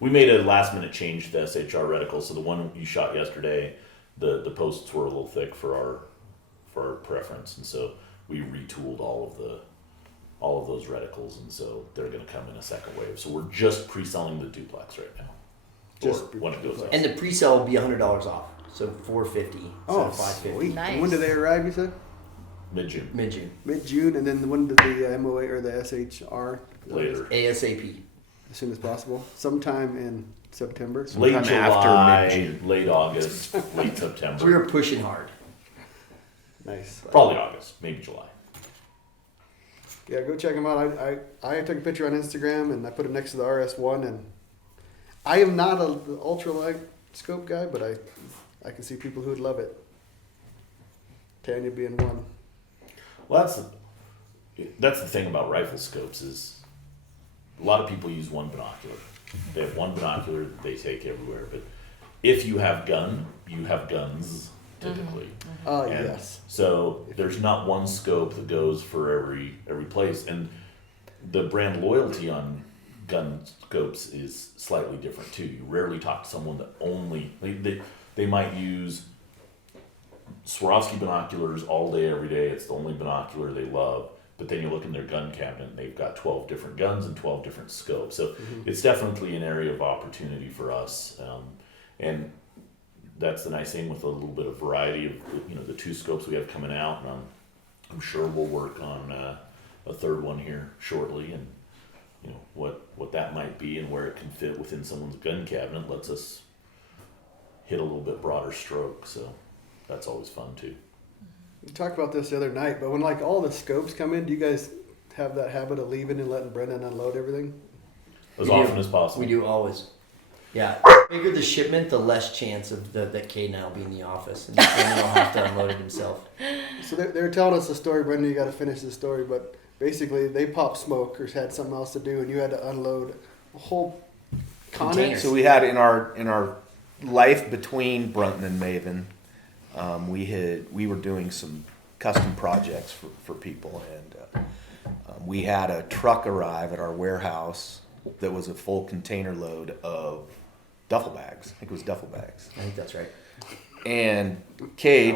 We made a last-minute change to the SHR reticle, so the one you shot yesterday, the posts were a little thick for our preference, and so we retooled all of those reticles, and so they're going to come in a second wave. So we're just pre-selling the duplex right now. Just Or when it goes out. And the pre-sale will be $100 off. So $450 instead Oh, of $550. sweet. Nice. When do they arrive, you said? Mid-June. Mid-June. Mid-June, and then when did the MOA or the SHR? Later. ASAP. as soon as possible, sometime in September. Late Sometime July, after mid-June. late August, late September. We were pushing hard. Nice. Probably August, maybe July. Yeah, go check them out. I took a picture on Instagram and I put it next to the RS1, and I am not an ultralight scope guy, but I can see people who would love it. Tanya being one. Well, that's the thing about rifle scopes is a lot of people use one binocular. They have one binocular that they take everywhere. But if you have gun, you have guns typically. Oh, And yes. so there's not one scope that goes for every place, and the brand loyalty on gun scopes is slightly different too. You rarely talk to someone that only they might use Swarovski binoculars all day, every day. It's the only binocular they love. But then you look in their gun cabinet and they've got 12 different guns and 12 different scopes. So it's definitely an area of opportunity for us. And that's the nice thing with a little bit of variety of, the 2 scopes we have coming out. And I'm sure we'll work on a third one here shortly. And, what that might be and where it can fit within someone's gun cabinet lets us hit a little bit broader stroke. So that's always fun too. We talked about this the other night, but when like all the scopes come in, do you guys have that habit of leaving and letting Brendan unload everything? As We often do. as possible. We do always. Yeah. The bigger the shipment, the less chance of that Caden will be in the office, and then he'll have to unload it himself. So they're telling us the story, Brendan. You got to finish the story, but basically they popped smoke or had something else to do, and you had to unload a whole Container. Connex. So we had in our life between Brunton and Maven, we were doing some custom projects for people, and we had a truck arrive at our warehouse that was a full container load of duffel bags. I think it was duffel bags. I think that's right. And Cade,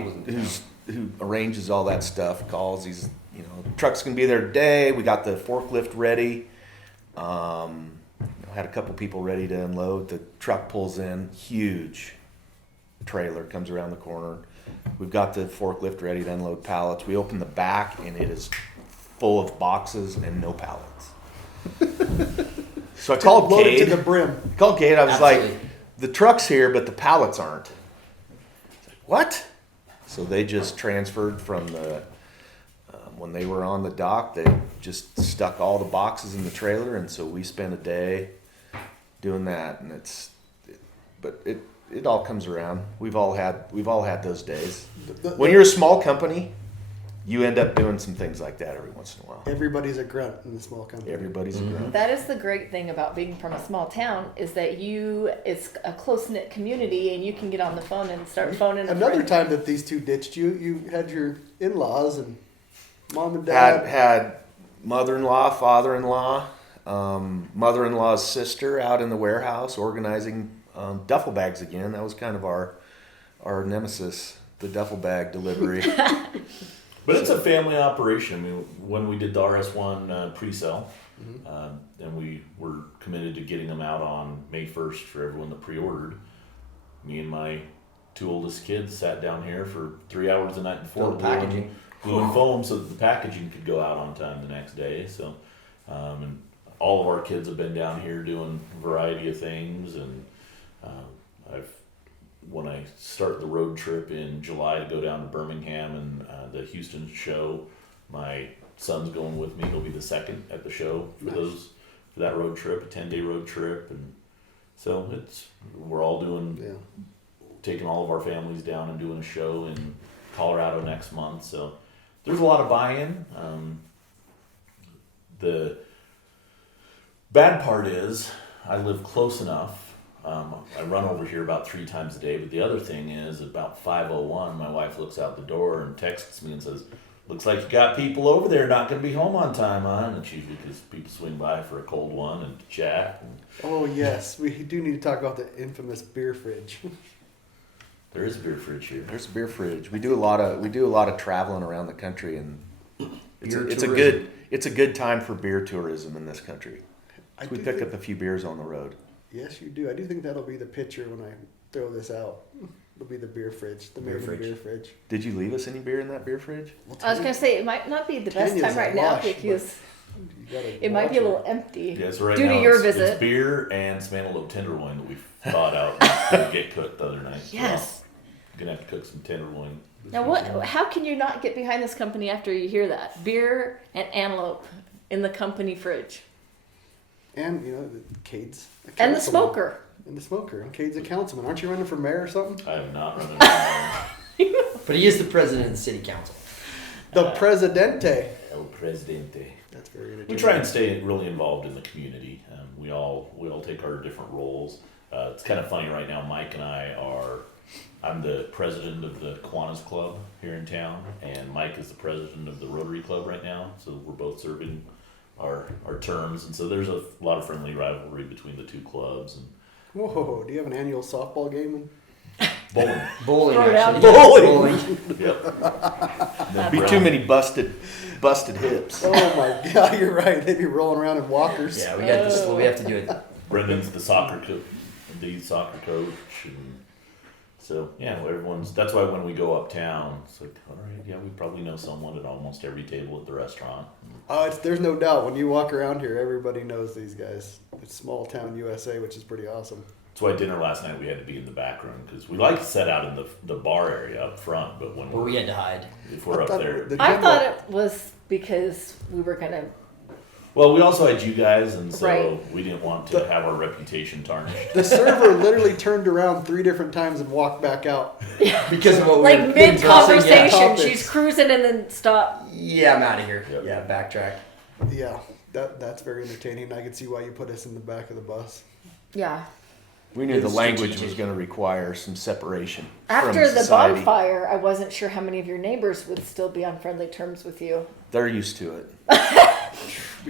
who arranges all that stuff, calls. He's truck's gonna be there today. We got the forklift ready. Had a couple people ready to unload. The truck pulls in, huge trailer comes around the corner. We've got the forklift ready to unload pallets. We open the back and it is full of boxes and no pallets. So I called Loaded Cade. to the brim. Called Cade. I was Absolutely. like, the truck's here, but the pallets aren't. He's like, what? So they just transferred from the, when they were on the dock, they just stuck all the boxes in the trailer. And so we spent a day doing that. And it all comes around. We've all had those days. When you're a small company, you end up doing some things like that every once in a while. Everybody's a grunt in the small company. Everybody's a grunt. That is the great thing about being from a small town is that it's a close-knit community and you can get on the phone and start phoning a Another friend. time that these two ditched you, you had your in-laws and mom and dad. Had mother-in-law, father-in-law, mother-in-law's sister out in the warehouse organizing duffel bags again. That was kind of our nemesis, the duffel bag delivery. But it's a family operation. I mean, when we did the RS1 pre-sale, and we were committed to getting them out on May 1st for everyone that pre-ordered, me and my 2 oldest kids sat down here for 3 hours the night before Build packaging. gluing foam so that the packaging could go out on time the next day. So, and all of our kids have been down here doing a variety of things, and when I start the road trip in July to go down to Birmingham and the Houston show, my son's going with me. He'll be the second at the show for for that road trip, a 10-day road trip, and so we're all taking all of our families down and doing a show in Colorado next month. So there's a lot of buy-in. The bad part is I live close enough. I run over here about 3 times a day, but the other thing is about 5:01, my wife looks out the door and texts me and says, "Looks like you got people over there not going to be home on time, huh?" And it's usually because people swing by for a cold one and to chat. And Oh yes, we do need to talk about the infamous beer fridge. there is a beer fridge here. There's a beer fridge. We do a lot of traveling around the country, and it's Beer a good time for beer tourism in this country. I We do pick think- up a few beers on the road. Yes, you do. I do think that'll be the picture when I throw this out. It'll be the beer fridge, the Beer Maven fridge. beer fridge. Did you leave us any beer in that beer fridge? I was going to say it might not be the best Tanya's time right now lush, because It might be a little empty Yeah, so right due now to your it's visit. beer and Smanalope tenderloin that we thawed out to get cooked the other night. Yes. So gonna have to cook some tenderloin. Now, what? How can you not get behind this company after you hear that? Beer and antelope in the company fridge. And, Cade's a And the councilman. smoker. And the smoker. And Cade's a councilman. Aren't you running for mayor or something? I have not run into But he is the president of the city council. The Presidente. El Presidente. That's very entertaining. We try and stay really involved in the community. We all take our different roles. It's kind of funny right now. Mike and I'm the president of the Kiwanis Club here in town, and Mike is the president of the Rotary Club right now. So we're both serving our terms, and so there's a lot of friendly rivalry between the two clubs. And Whoa, do you have an annual softball game? bowling. Bowling, Throw it out. actually. Bowling. Yep. Be too many busted hips. Oh my God, you're right. They'd be rolling around in walkers. Yeah, we got this. We have to do it. Brendan's the soccer coach, and so yeah, that's why when we go uptown, it's like, all right, yeah, we probably know someone at almost every table at the restaurant. Oh, there's no doubt. When you walk around here, everybody knows these guys. It's small town USA, which is pretty awesome. That's why dinner last night we had to be in the back room because we like to set out in the bar area up front, but when But we had to hide. if we're up there, I thought it was because we were gonna. well, we also had you guys, and so Right. we didn't want to have our reputation tarnished. The server literally turned around 3 different times and walked back out. Because of what we Like were mid discussing, conversation, topics. she's cruising and then stop. Yeah, I'm out of here. Yep. Yeah, backtrack. Yeah, that's very entertaining. I can see why you put us in the back of the bus. Yeah. We knew It's the language strategic. was going to require some separation After from the society. bonfire, I wasn't sure how many of your neighbors would still be on friendly terms with you. They're used to it.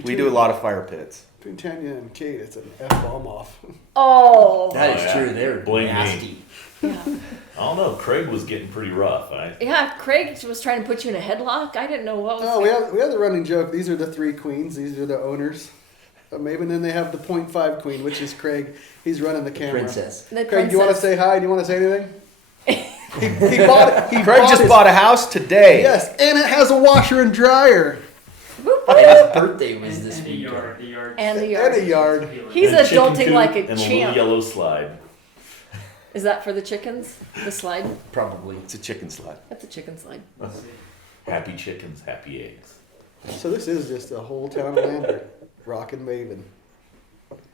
We do a lot of fire pits. Between Tanya and Kate, it's an F-bomb off. Oh. That is yeah. true. They're Blame me. nasty. Yeah. I don't know. Craig was getting pretty rough. Yeah, Craig was trying to put you in a headlock. I didn't know what was Oh, we have the running joke. These are the 3 queens. These are the owners. Maven, then they have the 0.5 queen, which is Craig. He's running the camera. Princess. The Craig, do you want to princess. say hi? Do you want to say anything? he bought it. Craig just bought a house today. Yes, and it has a washer and dryer Whoop, And whoop. his birthday was this And the week. yard, the yard. And the and a yard. yard. He's And a chicken adulting coop like a and a little champ. yellow slide. Is that for the chickens? The slide? Probably. It's a chicken slide. That's a chicken slide. Happy chickens, happy eggs. So this is just a whole town of Lander, rockin' Maven.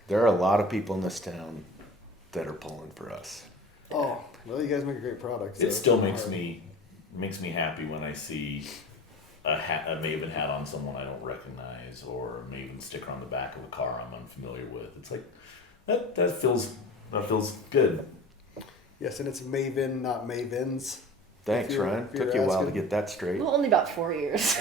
There are a lot of people in this town that are pulling for us. Oh, well, you guys make a great product. It so still it's makes me happy when I see a Maven hat on someone I don't recognize, or a Maven sticker on the back of a car I'm unfamiliar with. It's like that feels good. Yes, and it's Maven, not Mavens. Thanks, If you're- Ryan. if you're Took you a while to asking. get that straight. Well, only about 4 years.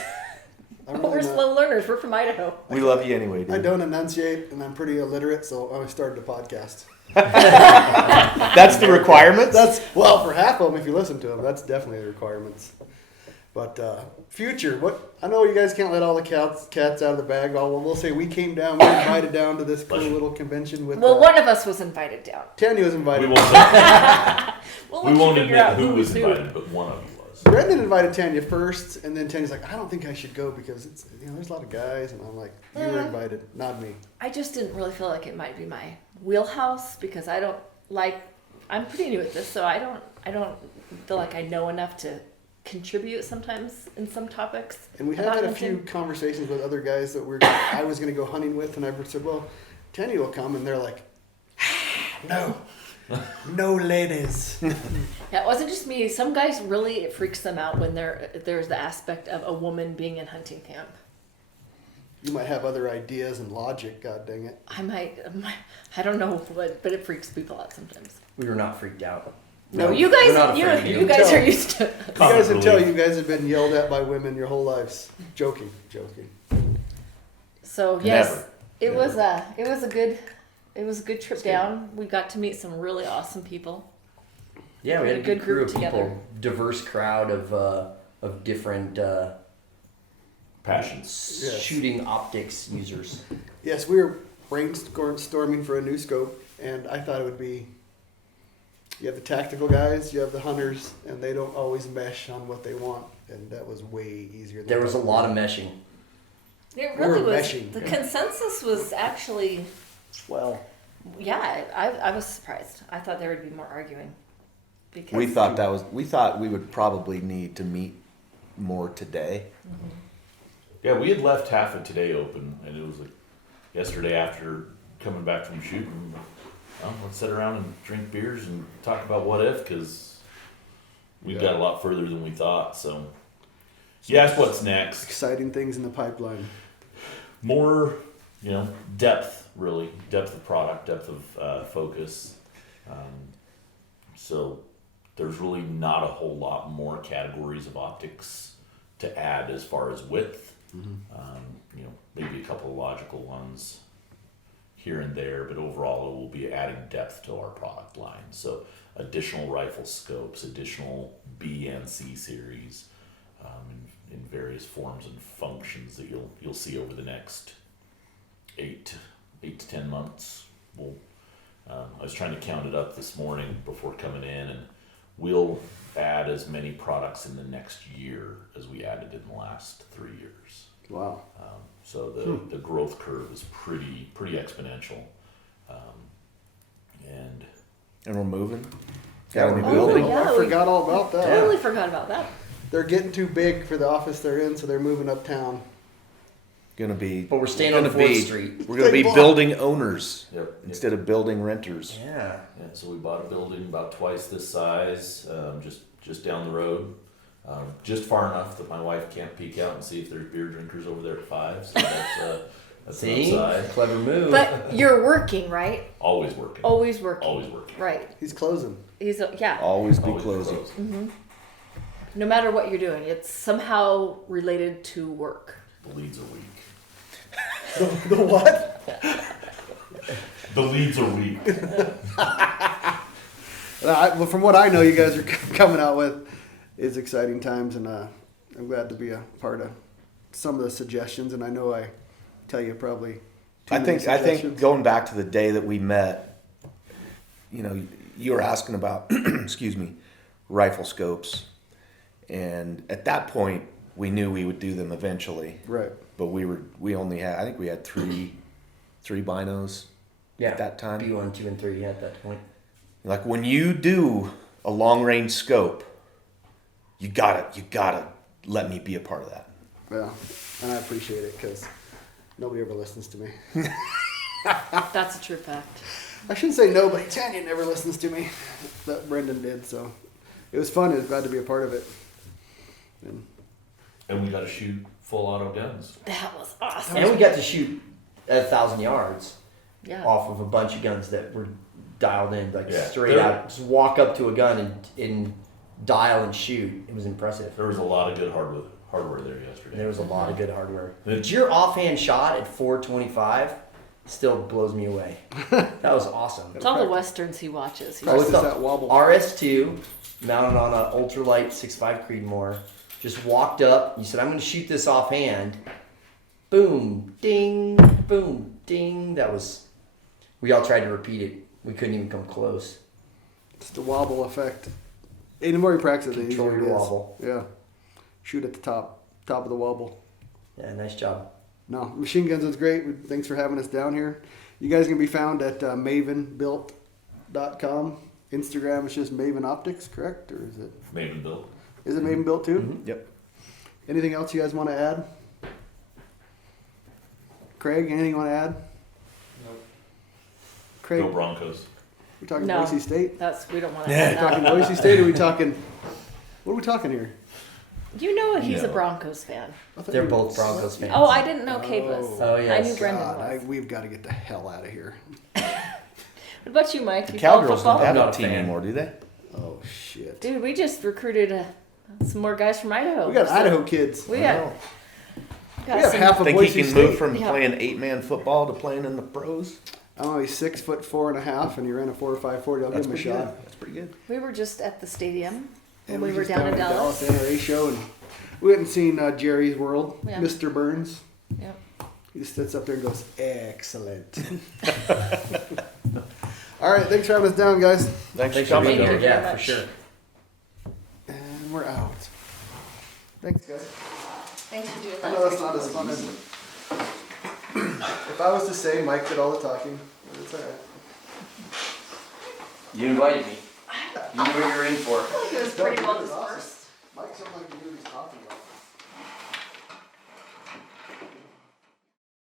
I'm We're really not- slow learners. We're from Idaho. We love you anyway, I dude. don't enunciate, and I'm pretty illiterate, so I started a podcast. That's the requirement? That's well for half of them. If you listen to them, that's definitely the requirements. But future, what I know you guys can't let all the cats out of the bag. We'll say we came down, we were invited down to this cool little convention with. Well, one of us was invited down. Tanya was We invited. won't say, We'll we let you won't figure admit out who was who. invited, but one of you was. Brendan invited Tanya first, and then Tanya's like, I don't think I should go because it's there's a lot of guys, and I'm like, you were invited, not me. I just didn't really feel like it might be my wheelhouse because I don't like. I'm pretty new at this, so I don't feel like I know enough to contribute sometimes in some topics. And we have about had a hunting. few conversations with other guys that I was going to go hunting with, and I said, well, Tanya will come, and they're like, no ladies. Yeah, it wasn't just me. Some guys really it freaks them out when there's the aspect of a woman being in hunting camp. You might have other ideas and logic, god dang it. I don't know what, but it freaks people out sometimes. We were not freaked out. No, Nope. you We're not guys, afraid of you guys Tell. are used to. You guys can tell relief. you guys have been yelled at by women your whole lives. Joking. So yes, Never. it was a good trip down. We got to meet some really awesome people. Yeah, we had a Good good crew group of people, together. diverse crowd of different Passions. Yes. shooting optics users. Yes, we were brainstorming for a new scope, and I thought it would be, you have the tactical guys, you have the hunters, and they don't always mesh on what they want, and that was way easier than There was a lot of meshing. It We were really was. meshing. The consensus was actually, Well, yeah, I was surprised. I thought there would be more arguing. Because we thought we would probably need to meet more today. Yeah, we had left half of today open, and it was like yesterday after coming back from shooting. Well, let's sit around and drink beers and talk about what if, because we got a lot further than we thought. So, you asked what's next. Exciting things in the pipeline. More, depth, really. Depth of product, depth of focus. So there's really not a whole lot more categories of optics to add as far as width. Maybe a couple of logical ones here and there, but overall it will be adding depth to our product line. So additional rifle scopes, additional B and C series, in various forms and functions that you'll see over the next 8 to 10 months. I was trying to count it up this morning before coming in, and we'll add as many products in the next year as we added in the last 3 years. Wow. So the growth curve is pretty exponential, and And we're moving. Yeah, Got a new we're building. moving. Yeah, I forgot all about that. Totally forgot about that. They're getting too big for the office they're in, so they're moving uptown. Gonna be. But we're staying on gonna 4th be- Street. We're gonna be Big block. building owners yep. instead of building renters. Yeah. Yeah, so we bought a building about twice this size, just down the road, just far enough that my wife can't peek out and see if there's beer drinkers over there at 5. So that's See? an upside. Clever move. But you're working, right? Always working. Always working. Always working. Right. He's closing. He's yeah. Always be Always closing. closed. No matter what you're doing, it's somehow related to work. The leads are weak. The what? The leads are weak. Well, from what I know, you guys are coming out with is exciting times, and I'm glad to be a part of some of the suggestions. And I know I tell you probably. I think going back to the day that we met, you were asking about, excuse me, rifle scopes, and at that point we knew we would do them eventually. Right. But we only had, I think we had three binos yeah. at that time. B1, 2, and 3 at that point. Like when you do a long range scope, you gotta let me be a part of that. Yeah, and I appreciate it because nobody ever listens to me. That's a true fact. I shouldn't say nobody. Tanya never listens to me. But Brendan did, so it was fun. I was glad to be a part of it. And we got to shoot full auto guns. That was awesome. And we got to shoot at 1,000 yards Yeah. off of a bunch of guns that were dialed in, like Yeah. straight out. Just walk up to a gun and dial and shoot. It was impressive. There was a lot of good hardware there yesterday. And there was a lot of good hardware. Yeah. But your offhand shot at 425 still blows me away. That was awesome. It's all the westerns he watches. Oh, it's Practice the that wobble. RS2 mounted on an ultralight 6.5 Creedmoor. Just walked up. You said, I'm going to shoot this offhand. Boom, ding, boom, ding. That was. We all tried to repeat it. We couldn't even come close. It's the wobble effect. And the more you practice, the Control easier your it is. wobble. Yeah. Shoot at the top of the wobble. Yeah, nice job. No, machine guns was great. Thanks for having us down here. You guys can be found at mavenbuilt.com. Instagram is just Maven Optics, correct? Or is it Mavenbuilt. Mavenbuilt too? Mm-hmm. Yep. Anything else you guys want to add? Craig, anything you want to add? Nope. Craig, Go Broncos. we talking No. Boise State? We don't want to. Yeah. We talking Boise State? Or are we talking? What are we talking here? You know he's a No. Broncos fan. I thought They're we were- both Broncos fans. Oh, I didn't know Cade was. Oh, I yes. knew Brendan God, was. we've got to get the hell out of here. What about you, Mike? The You follow Cowgirls don't football? have I'm not a a team fan. anymore, do they? Oh shit! Dude, we just recruited some more guys from Idaho. We got So Idaho kids. We got, Oh. got We have some- half of Think he Boise can State. move from Yeah. playing 8-man football to playing in the pros? I'm only 6'4.5", and you ran a 4.5 I'll give him a pretty shot. good. That's pretty good. We were just at the stadium when And we were just down in at Dallas. NRA show, and we hadn't seen Jerry's World, Yeah. Mr. Burns. Yeah. He just sits up there and goes, "Excellent." All right, thanks for having us down, guys, Thanks, Thanks for for coming. being here. Thank you Yeah, very for much. sure. and we're out. Thanks, guys. Thanks for doing I that. know that's not as fun as If I was to say Mike did all the talking, it's all right. You invited me. You knew what you were in for. It was pretty well dispersed. Mike sounds like a